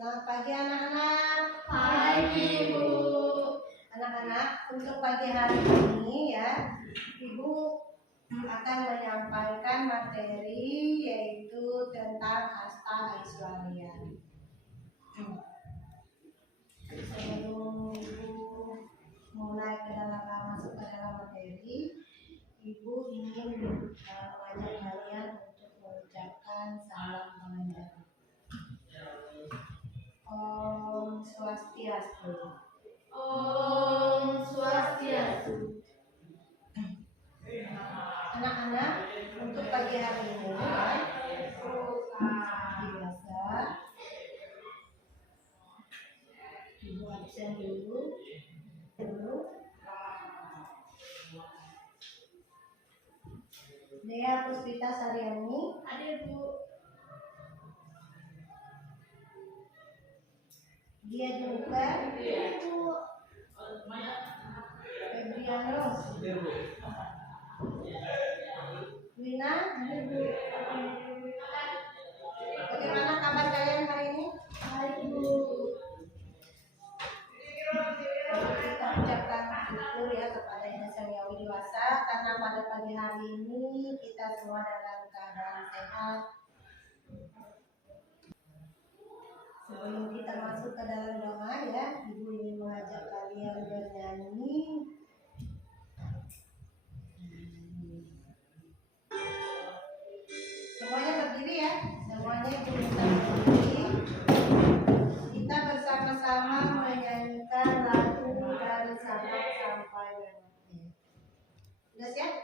Selamat pagi anak-anak. Pagi, Bu. Anak-anak, untuk pagi hari ini ya, Ibu akan menyampaikan materi yaitu tentang Hasta Aishwarya. Sebelum Ibu mulai masuk ke dalam materi, Ibu ingin mengajak kalian untuk mengucapkan salam pengajaran. Om Swastiastu. Om Swastiastu. Anak-anak, untuk pagi hari ini biasa Ibu absen dulu. Dea Puspita Saryani. Hadir, Bu. Dia juga. Hadir, Bu. Febrian Ros. Lina. Hadir, Bu. Bagaimana kabar kalian hari ini? Baik, Bu. Kita ucapkan syukur ya kepada Yang Esa Yang Widiwasa karena pada pagi hari ini kita semua dalam keadaan sehat. Sebelum kita masuk ke dalam doa ya, Ibu ingin mengajak kalian bernyanyi. Semuanya berdiri ya, semuanya Ibu minta berdiri. Kita bersama-sama menyanyikan lagu dari Sabang sampai Merauke. Sudah siap?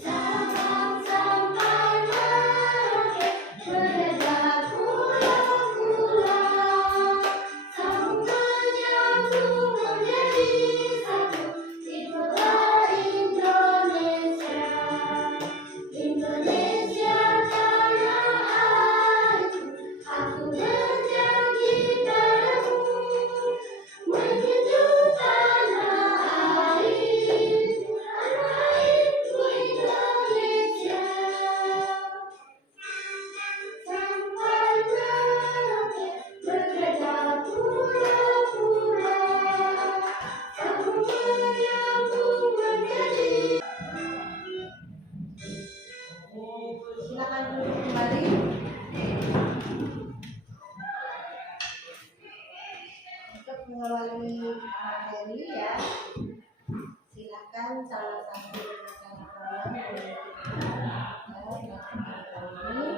Sabang sampai Merauke, beredar pulau-pulau. Sabang menyambung menjadi satu, itulah Indonesia. Indonesia tanah airku, aku berjanji padamu, menuju tanah airku, Indonesia. Sampai Merauke, beredar pulau-pulau. Sabang menyambung menjadi. Silakan duduk kembali. Untuk mengawali materi ya, silakan salah satu dari kalian ini.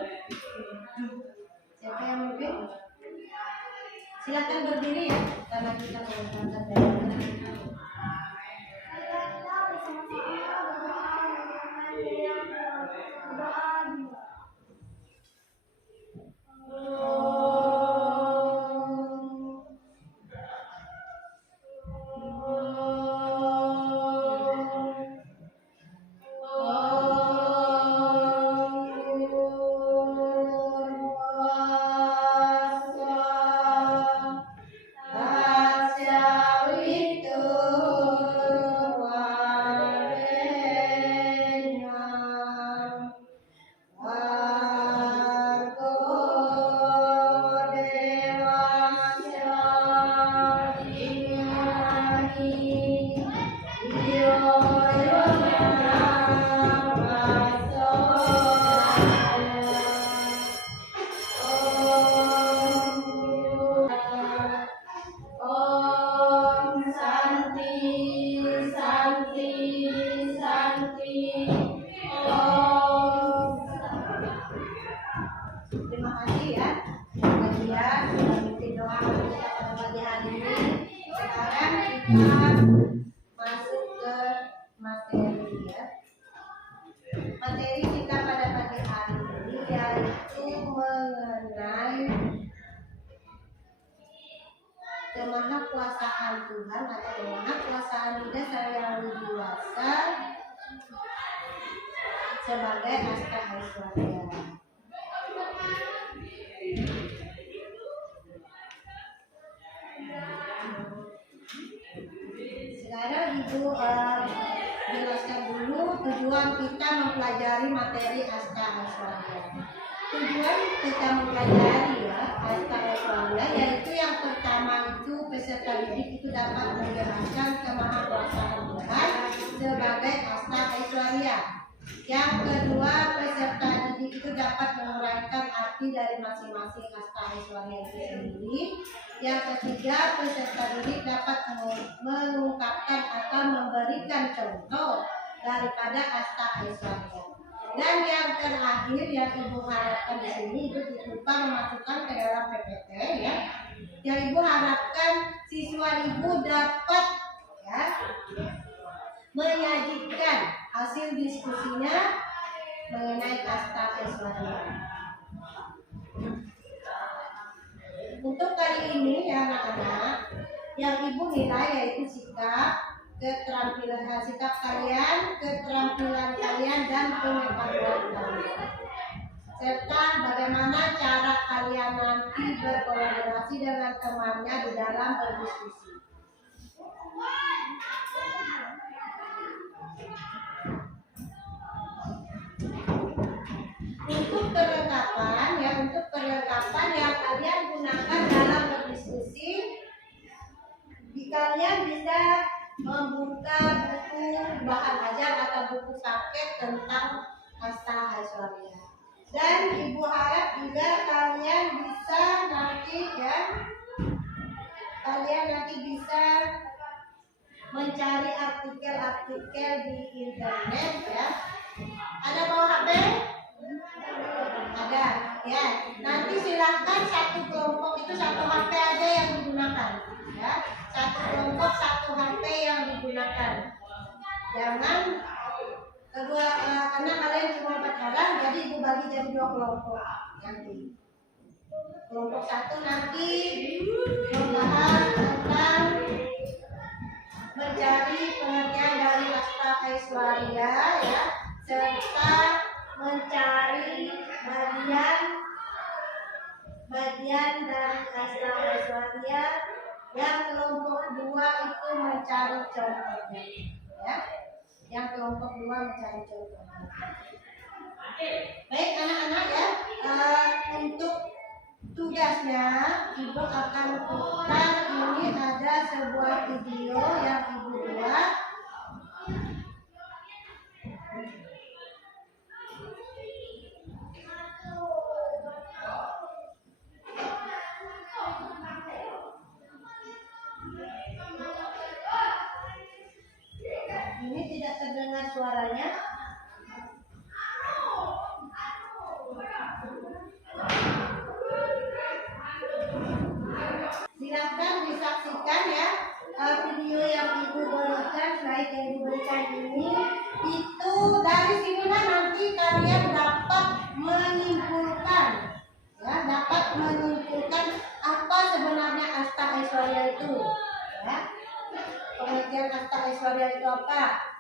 Siapa yang memimpin? Silakan berdiri ya, karena kita menggunakan daya. Terima kasih ya. Kemudian mengikuti doa kita pada pagi hari ini. Sekarang kita masuk ke materi ya. Materi kita pada pagi hari ini yaitu mengenai kemahakuasaan Tuhan atau kemahakuasaan Ida Saryani Widiwasa sebagai Hasta Aishwarya. Sekarang itu jelaskan dulu tujuan kita mempelajari materi Asta Aiswarya. Tujuan kita mempelajari ya Asta Aiswarya yaitu yang pertama itu peserta didik itu dapat menjelaskan kemahakuasaan Tuhan sebagai Asta Aiswarya. Yang kedua, peserta didik itu dapat menguraikan arti dari masing-masing Asta Aiswarya itu sendiri. Yang ketiga, peserta didik dapat mengungkapkan atau memberikan contoh daripada Asta Aiswarya. Dan yang terakhir yang Ibu harapkan di sini itu lupa memasukkan ke dalam PPT ya. Yang Ibu harapkan siswa Ibu dapat ya menyajikan hasil diskusinya mengenai Asta Aiswarya. Untuk kali ini ya anak-anak, yang Ibu nilai yaitu sikap, keterampilan sikap kalian, keterampilan kalian dan pengetahuan kalian. Serta bagaimana cara kalian nanti berkolaborasi dengan temannya di dalam berdiskusi. Untuk perlengkapan yang kalian gunakan dalam berdiskusi, kalian bisa membuka buku bahan ajar atau buku paket tentang Asta Aiswarya. Dan Ibu harap juga kalian bisa nanti bisa mencari artikel-artikel di internet ya. Ada bawa HP? Ada ya. Nanti silahkan satu kelompok itu satu HP aja yang digunakan ya. Satu kelompok satu HP yang digunakan. Jangan kedua karena kalian cuma 4 orang, jadi Ibu bagi jadi 2 kelompok nanti. Kelompok 1 nanti membahas tentang mencari pengertian dari Asta Aiswarya ya, serta mencari bagian dari Asta Aiswarya. Yang kelompok 2 itu mencari contohnya ya. Yang kelompok 2 mencari contohnya. Baik anak-anak ya, untuk tugasnya Ibu akan putar. Ini ada sebuah video yang Ibu buat. Ini tidak terdengar suaranya. Silakan disaksikan ya video yang Ibu berikan, slide yang Ibu berikan ini. Itu dari sinilah nanti kalian dapat menyimpulkan ya, apa sebenarnya Asta Aiswarya itu ya. Pengertian Asta Aiswarya itu apa?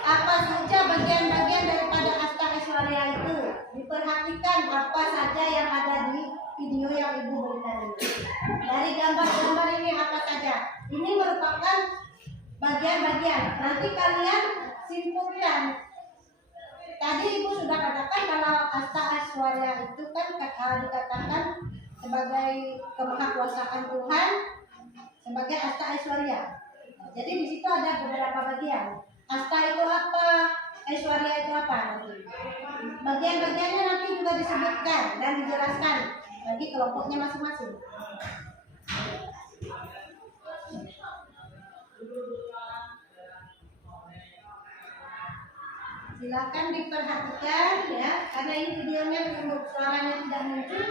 Apa saja bagian-bagian daripada Asta Aiswarya itu? Diperhatikan apa saja yang ada di video yang Ibu berikan ini. Dari gambar-gambar ini apa saja? Ini merupakan bagian-bagian. Nanti kalian simpulkan. Tadi Ibu sudah katakan kalau Asta Aiswarya itu kan dikatakan sebagai kemahakuasaan Tuhan, sebagai Asta Aiswarya. Jadi di situ ada beberapa bagian. Asta itu apa? Aiswarya itu apa? Bagian-bagiannya nanti juga disebutkan dan dijelaskan bagi kelompoknya masing-masing. Silakan diperhatikan ya, karena ini videonya suaranya tidak muncul.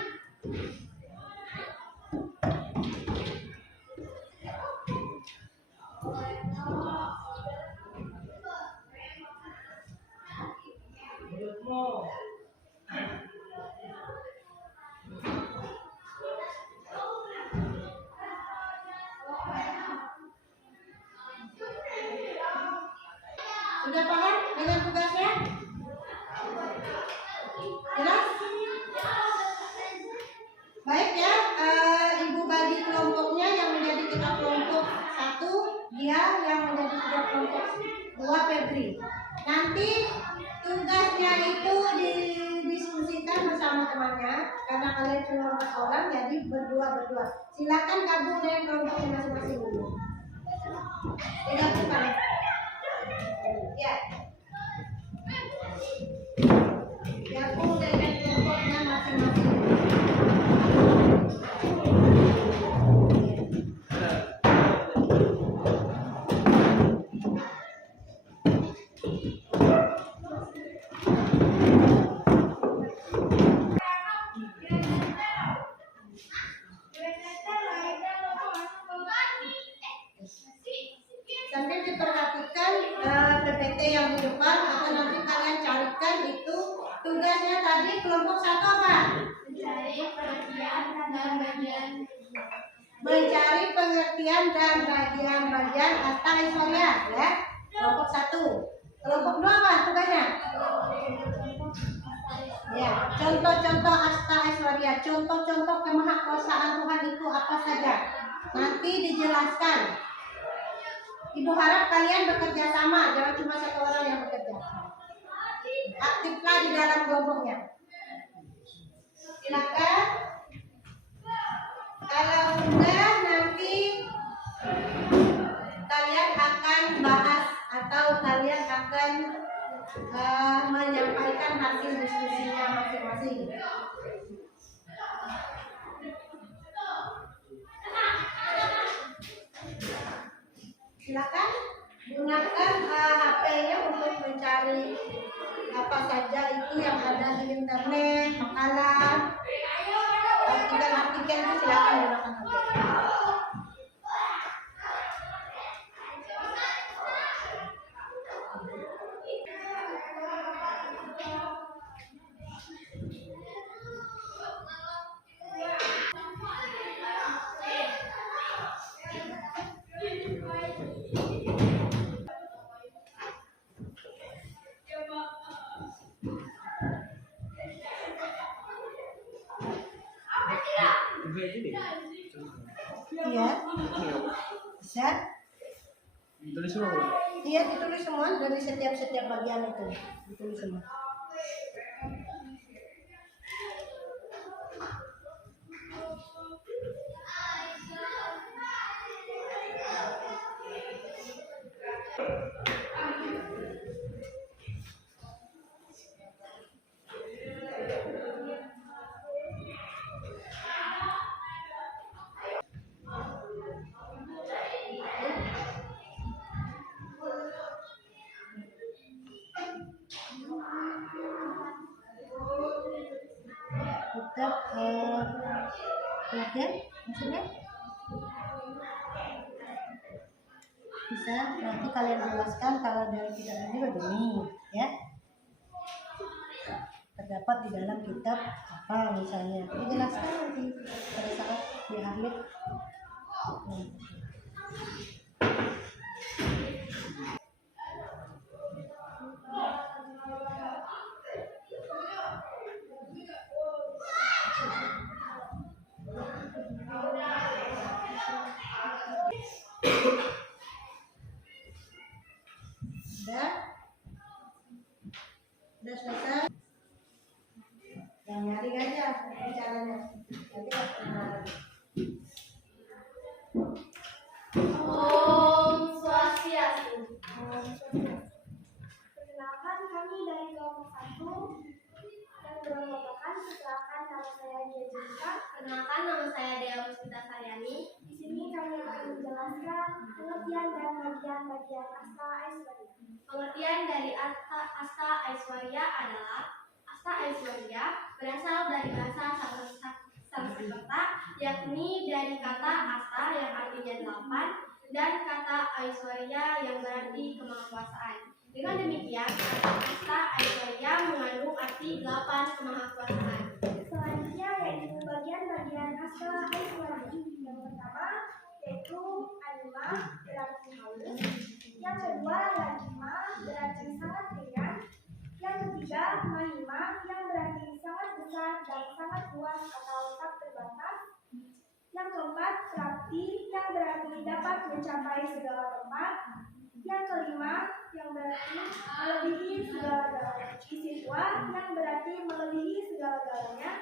Sudah paham dengan tugasnya? Jelas? Baik ya, Ibu bagi kelompoknya yang menjadi kita kelompok 1, dia yang menjadi tadi sudah kelompok 2 Febri. Nanti tugasnya itu didiskusikan bersama temannya karena kalian cuma 4 orang jadi berdua. Silakan gabung dengan kelompoknya masing-masing dulu. Digabungkan. Ya. Gabung dengan kelompoknya masing-masing. Sambil diperhatikan PPT yang di depan atau nanti kalian carikan itu tugasnya tadi kelompok 1 apa? Mencari pengertian dan bagian Asta Aiswarya ya. Kelompok 1. Kelompok 2 apa tugasnya? Ya, contoh-contoh Asta Aiswarya, contoh-contoh kemahakuasaan Tuhan itu apa saja? Nanti dijelaskan. Ibu harap kalian bekerja sama, jangan cuma 1 orang yang bekerja. Aktiflah di dalam kelompoknya. Silakan. Kalau enggak nanti kalian akan bahas atau kalian akan menyampaikan hasil diskusinya masing-masing. Silakan gunakan HP-nya untuk mencari apa saja itu yang ada di internet, makalah. Artikel itu silakan gunakan HP. Iya. Bisa? Ditulis semua. Iya, ditulis semua dari setiap bagian itu. Ditulis semua. Tetap latihan maksudnya bisa nanti kalian jelaskan kalau dari kitab ini begini ya, terdapat di dalam kitab apa misalnya dijelaskan nanti pada saat di akhir. Udah selesai. Yang nyari aja caranya. Nanti Om Swastiastu. Perkenalkan kami dari kelompok 1 yang beranggotakan perkenalkan nama saya Jessica. Perkenalkan, nama saya Dea Puspita Saryani. Di sini kami akan menjelaskan pengertian dan bagian-bagian Asta Aiswarya. Pengertian dari Asta Aiswarya adalah Asta Aiswarya berasal dari bahasa Sanskerta, yakni dari kata Asta yang artinya 8 dan kata Aiswarya yang berarti kemahakuasaan. Dengan demikian, Asta Aiswarya mengandung arti 8 kemahakuasaan. Selanjutnya yaitu bagian-bagian Asta Aiswarya. Yang pertama yaitu Anima berarti halus. Yang kedua Lagima berarti sangat ringan. Yang ketiga Mahima yang berarti sangat besar dan sangat luas atau tak terbatas. Yang keempat Prapti yang berarti dapat mencapai segala tempat. misalnya.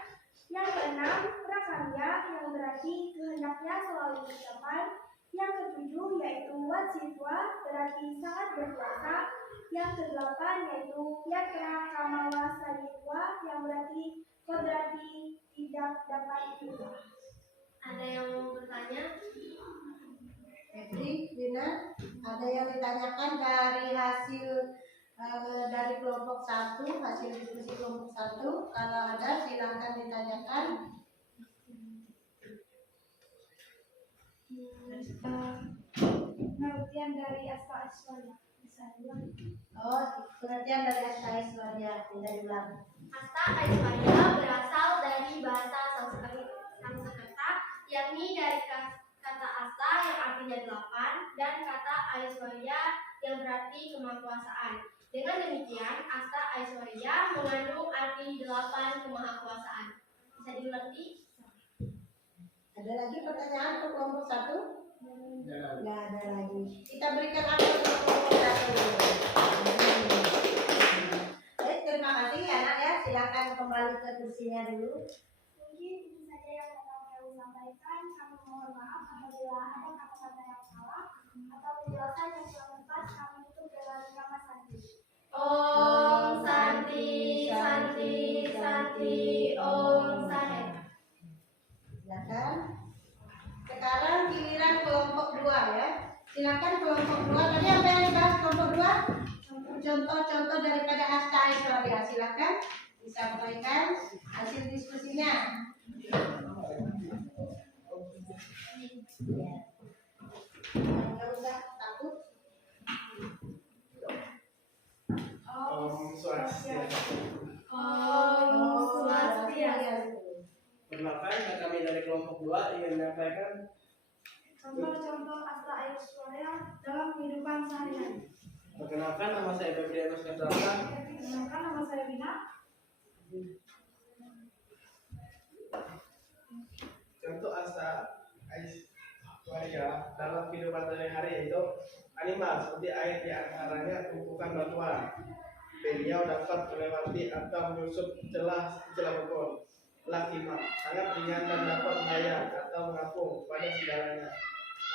Yang keenam, prakarya yang berarti kehendaknya selalu dicapai. Yang ketujuh yaitu watsitwa berarti sangat berkuasa. Yang kedelapan yaitu yatra kamawa saditwa yang berarti kodrati tidak dapat diubah. Ada yang mau bertanya? Febri, Dina, ada yang ditanyakan dari hasil dari kelompok 1, hasil diskusi kelompok 1. Kalau ada silakan ditanyakan. Pengertian dari Asta Aiswarya bisa diulang? Oh, pengertian dari Asta Aiswarya tidak diulang. Asta Aiswarya berasal dari bahasa Sanskerta, yakni dari kata asta yang artinya 8 dan kata Aiswarya yang berarti kemahakuasaan. Dengan demikian, Asta Aiswarya mengandung arti 8 kemahakuasaan. Bisa dimengerti? Ada lagi pertanyaan untuk kelompok 1? Ya. Nggak ada lagi. Kita berikan aplaus untuk kelompok 1. Baik, terima kasih anak ya. Silakan kembali ke kursinya dulu. Mungkin itu saja yang dapat kami sampaikan. Kami mohon maaf apabila ada kata-kata yang salah atau penjelasan yang kurang tepat. Kami tutup dengan nama Santi. Om Santi, Santi, Santi, Om Santi. Silakan. Sekarang giliran kelompok 2 ya. Silakan kelompok 2. Tadi apa yang dibahas kelompok 2? Contoh-contoh daripada Asta Aiswarya. Silakan disampaikan hasil diskusinya. Nggak usah takut. Om Swastiastu. Om Swastiastu. Perkenalkan, kami dari kelompok 2 ingin menyampaikan Contoh-contoh Asta Aiswarya dalam kehidupan sehari-hari. perkenalkan, nama saya Febrianus Kadrata. Perkenalkan, nama saya Bina. Contoh Asta Aiswarya dalam kehidupan sehari-hari yaitu animal seperti air, di antaranya tumpukan batuan. Beliau dapat melewati atau menyusup celah apapun. Lakima sangat ringan dan dapat melayang atau mengapung pada segalanya.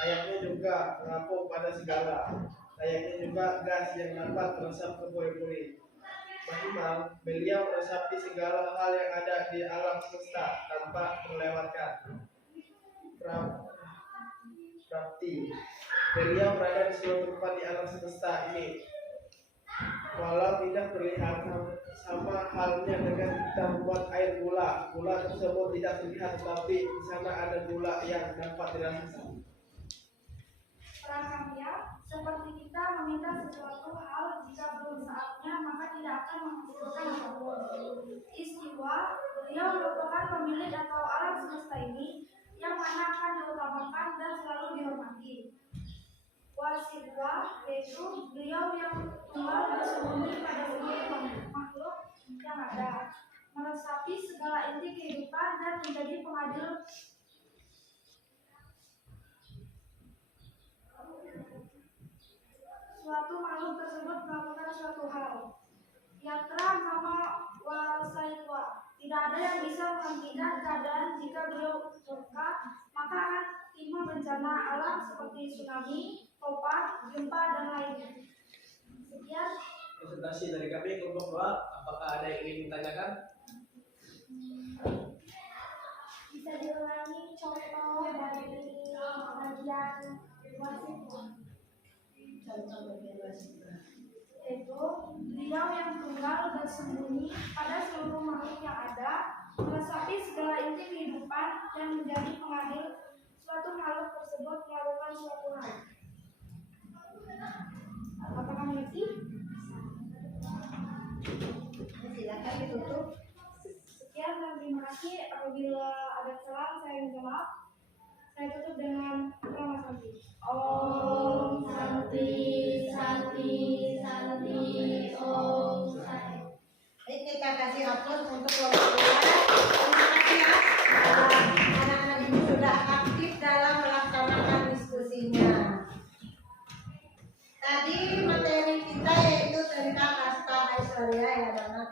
Layaknya juga mengapung pada segala. Layaknya juga gas yang dapat meresap ke pori-pori. Maksimal, beliau meresapi segala hal yang ada di alam semesta tanpa melewatkan. Prapti, beliau berada di seluruh tempat di alam semesta ini. Walau tidak terlihat, sama halnya dengan kita membuat air gula. Gula tersebut tidak terlihat, tetapi di sana ada gula yang dapat dirasakan. Prakarya, seperti kita meminta sesuatu hal, jika belum saatnya maka tidak akan menghasilkan apapun. Istiwa, beliau merupakan pemilik atau alam semesta ini yang mana akan diutamakan dan selalu dihormati. Wasidwa, yaitu beliau yang tunggal bersembunyi pada seluruh makhluk yang ada, meresapi segala inti kehidupan dan menjadi pengadil suatu makhluk tersebut melakukan suatu hal. Yatra kama wasaitwa, tidak ada yang bisa menghentikan keadaan. Jika beliau murka, maka akan timbul bencana alam seperti tsunami, topan, gempa, dan lainnya. Sekian. Presentasi dari kami kelompok 2. Apakah ada yang ingin ditanyakan? Bisa diulangi contoh dari bagian wasit, Contoh bagian wasit. yaitu beliau yang tunggal bersembunyi pada seluruh makhluk yang ada, meresapi segala inti kehidupan dan menjadi pengadil suatu makhluk tersebut melakukan suatu hal. Apakah mengerti? Silakan ditutup. Sekian dan terima kasih. Apabila ada kesalahan saya minta maaf. Saya tutup dengan nama Santi. Om Santi, Santi, Santi, Om Santi. Baik, kita kasih aplaus untuk kelompok 2. Terima kasih ya. Anak-anak ini sudah aktif dalam melaksanakan diskusinya. Tadi materi kita yaitu tentang Asta Aiswarya ya, anak.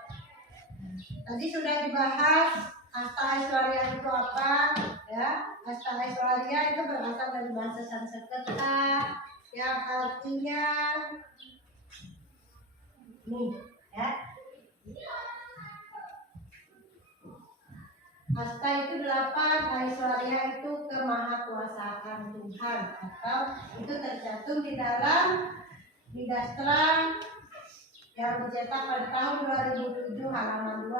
Tadi sudah dibahas Asta Aishwarya itu apa? Ya, Asta Aishwarya itu berasal dari bahasa Sanskerta yang artinya nih, ya. Asta itu 8, Aishwarya itu kemahakuasaan Tuhan, atau itu tercantum di dalam Bidastra yang dicetak pada tahun 2007 halaman 2.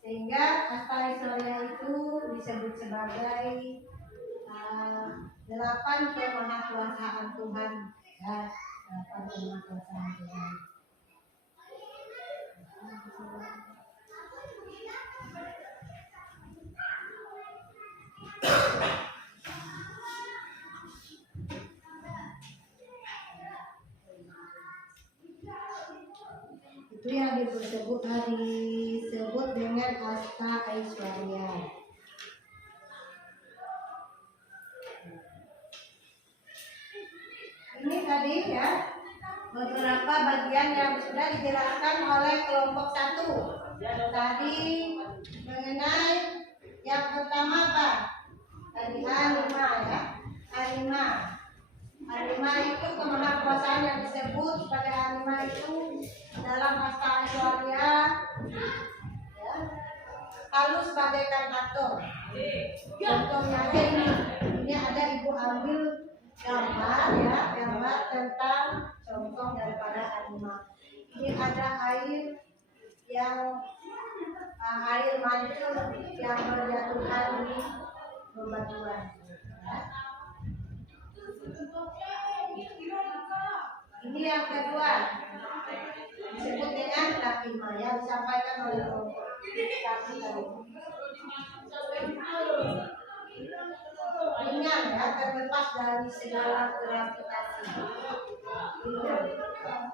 Sehingga Asta Aishwarya itu disebut sebagai 8 kemahakuasaan Tuhan, ya, 8 kemahakuasaan Tuhan. Itu yang disebut dengan Asta Aishwarya. Ini tadi ya beberapa bagian yang sudah dijelaskan oleh kelompok 1. Tadi mengenai yang pertama apa? Tadi A5 ya. A5 itu kemahakuasaan yang disebut sebagai A5 itu dalam Asta Aishwarya, ya, halus bagaikan atom. Contohnya ini ada ibu ambil gambar ya, gambar tentang contoh daripada A5. Ini ada air yang air mancur yang berjatuhan di bebatuan. Ya. Ini yang kedua disebut dengan lakima yang disampaikan oleh kelompok tadi. Ringan ya, terlepas dari segala gravitasi. Ringan.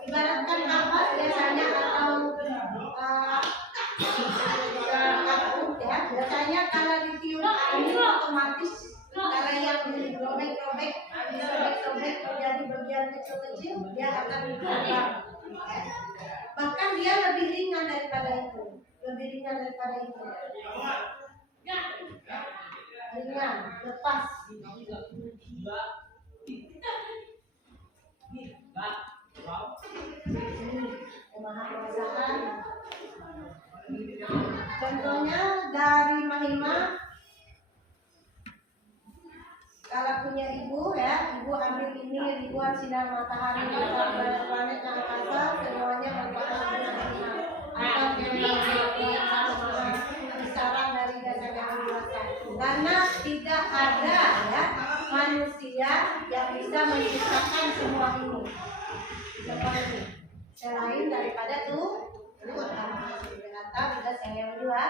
Ibaratkan kapas biasanya atau kartu ya, biasanya kalau ditiup angin otomatis kalau yang dirobek-robek, disobek-sobek menjadi bagian kecil-kecil, dia akan terbang. Bahkan dia lebih ringan daripada itu, ringan, lepas. Kemahakuasaan. Contohnya dari Mahima, kalau punya ibu ya, ibu ambil ini ribuan sinar matahari dari planet ke angkasa, semuanya merupakan Mahima. Atau yang kisaran dari dasarnya dewasa. Karena tidak ada ya manusia yang bisa menciptakan semua ini. Seperti selain daripada Tuhan atau tidak yang dewasa.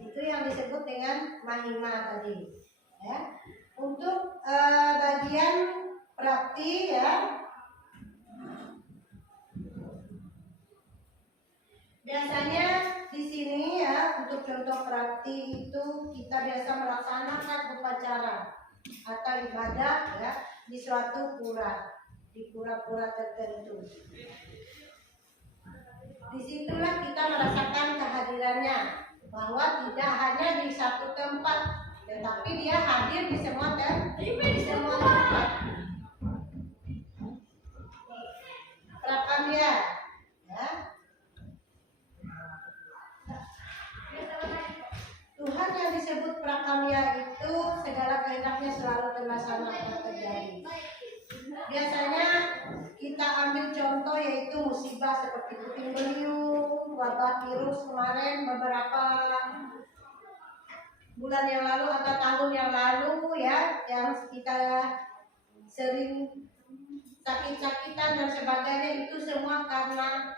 Itu yang disebut dengan Mahima tadi ya. Untuk bagian prakti ya, biasanya di sini ya untuk contoh prakti itu kita biasa melaksanakan upacara atau ibadah ya di suatu pura, di pura-pura tertentu. Disitulah kita merasakan kehadirannya, bahwa tidak hanya di satu tempat, tetapi dia hadir di semua tempat. Prakamya, ya. Tuhan yang disebut Prakamya itu segala kehendaknya selalu terlaksana dan terjadi. Biasanya kita ambil contoh yaitu musibah seperti puting beliung, wabah virus kemarin beberapa bulan yang lalu atau tahun yang lalu ya, yang kita sering sakit-sakitan dan sebagainya, itu semua karena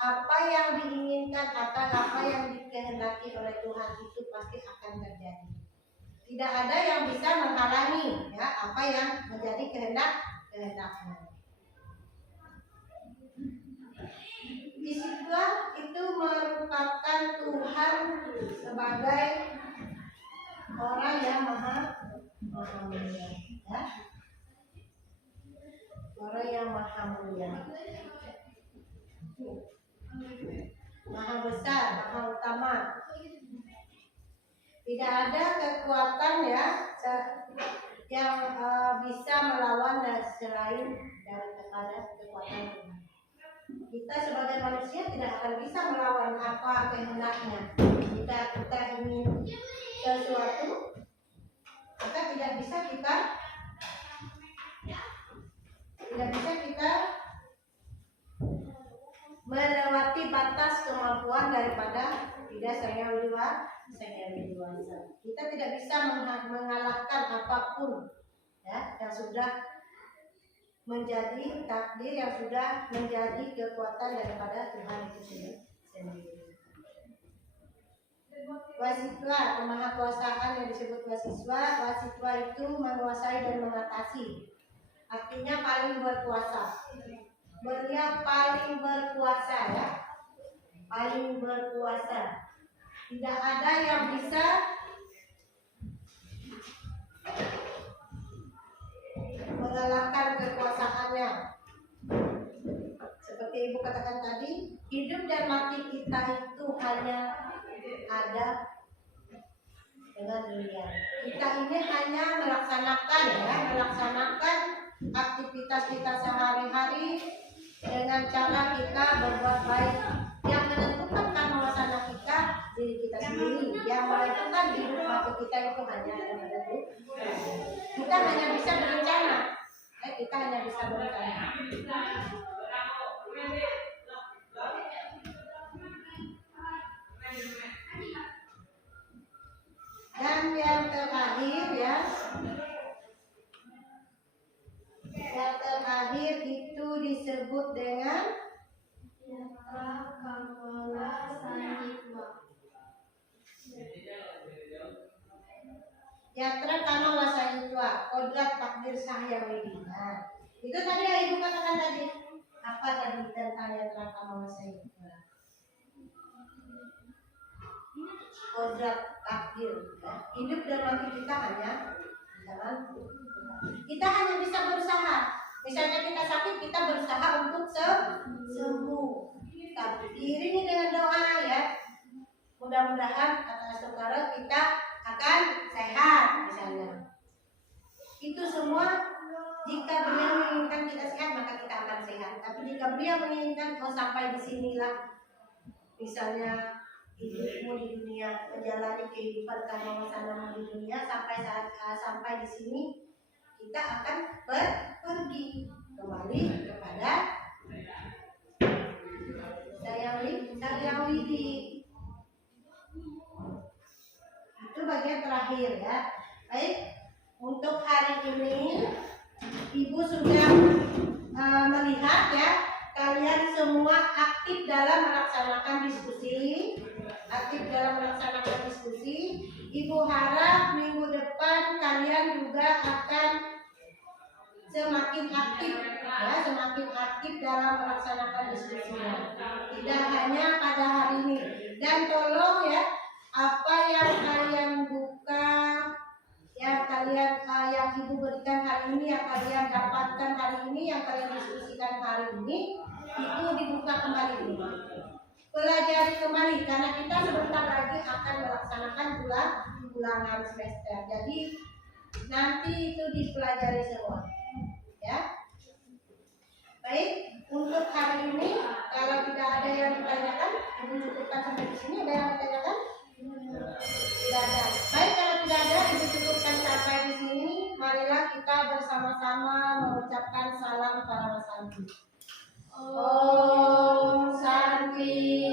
apa yang diinginkan atau apa yang dikehendaki oleh Tuhan itu pasti akan terjadi. Tidak ada yang bisa menghalangi ya apa yang menjadi kehendaknya. Istiwa itu merupakan Tuhan sebagai orang yang maha mulia, ya. Orang yang maha mulia, maha besar, maha utama. Tidak ada kekuatan ya yang bisa melawan dan selain daripada kekuatan Tuhan. Kita sebagai manusia tidak akan bisa melawan apa kehendaknya. Kita ingin sesuatu, maka tidak bisa kita melewati batas kemampuan daripada tidak saya dewasa. Kita tidak bisa mengalahkan apapun ya yang sudah menjadi takdir, yang sudah menjadi kekuatan daripada Tuhan itu sendiri. Wasitwa, kemahakuasaan yang disebut wasitwa itu menguasai dan mengatasi. Artinya paling berkuasa. Beliau paling berkuasa ya. Paling berkuasa. Tidak ada yang bisa mengalahkan kekuasaannya. Seperti Ibu katakan tadi, hidup dan mati kita itu hanya ada dengan Dia. Kita ini hanya melaksanakan aktivitas kita sehari-hari dengan cara kita berbuat baik. Yang menentukan karmawasana kita diri kita sendiri. Yang menentukan hidup mati kita itu hanya ada pada Tuhan. Kita hanya bisa berencana. Dan yang terakhir ya, yang terakhir itu disebut dengan Yatra Kamala Sanitwa. Yatra Kamala Sanitwa, kodrat takdir sahyawidi. Nah, itu tadi yang Ibu katakan tadi. Apa tadi tentang Yatra Kamala Sanitwa? Kodrat takdir ya. Hidup dan mati kita hanya di tangan Tuhan. Kita hanya bisa berusaha. Misalnya kita sakit, kita berusaha untuk sembuh. Tapi diiringi dengan doa ya. Mudah-mudahan kata saudara kita akan sehat misalnya. Itu semua jika beliau menginginkan kita sehat maka kita akan sehat. Tapi jika beliau menginginkan sampai di sinilah, misalnya hidupmu di dunia, menjalani kehidupan karmawasanamu di dunia sampai di sini, kita akan pergi kembali kepada Sayang Widi. Itu bagian terakhir ya. Baik, untuk hari ini Ibu sudah melihat ya, kalian semua aktif dalam melaksanakan diskusi. Ibu harap minggu depan kalian juga akan semakin aktif dalam melaksanakan diskusinya. Tidak hanya pada hari ini. Dan tolong ya, apa yang kalian buka, yang Ibu berikan hari ini, yang kalian dapatkan hari ini, yang kalian diskusikan hari ini, itu dibuka kembali dulu. Pelajari kembali karena kita sebentar lagi akan melaksanakan ulangan semester. Jadi nanti itu dipelajari semua. Ya. Baik, untuk hari ini kalau tidak ada yang ditanyakan, Ibu cukupkan sampai di sini. Ada yang ditanyakan? Tidak ada. Baik, kalau tidak ada, Ibu cukupkan sampai di sini. Marilah kita bersama-sama mengucapkan salam para Santi. Om Santi.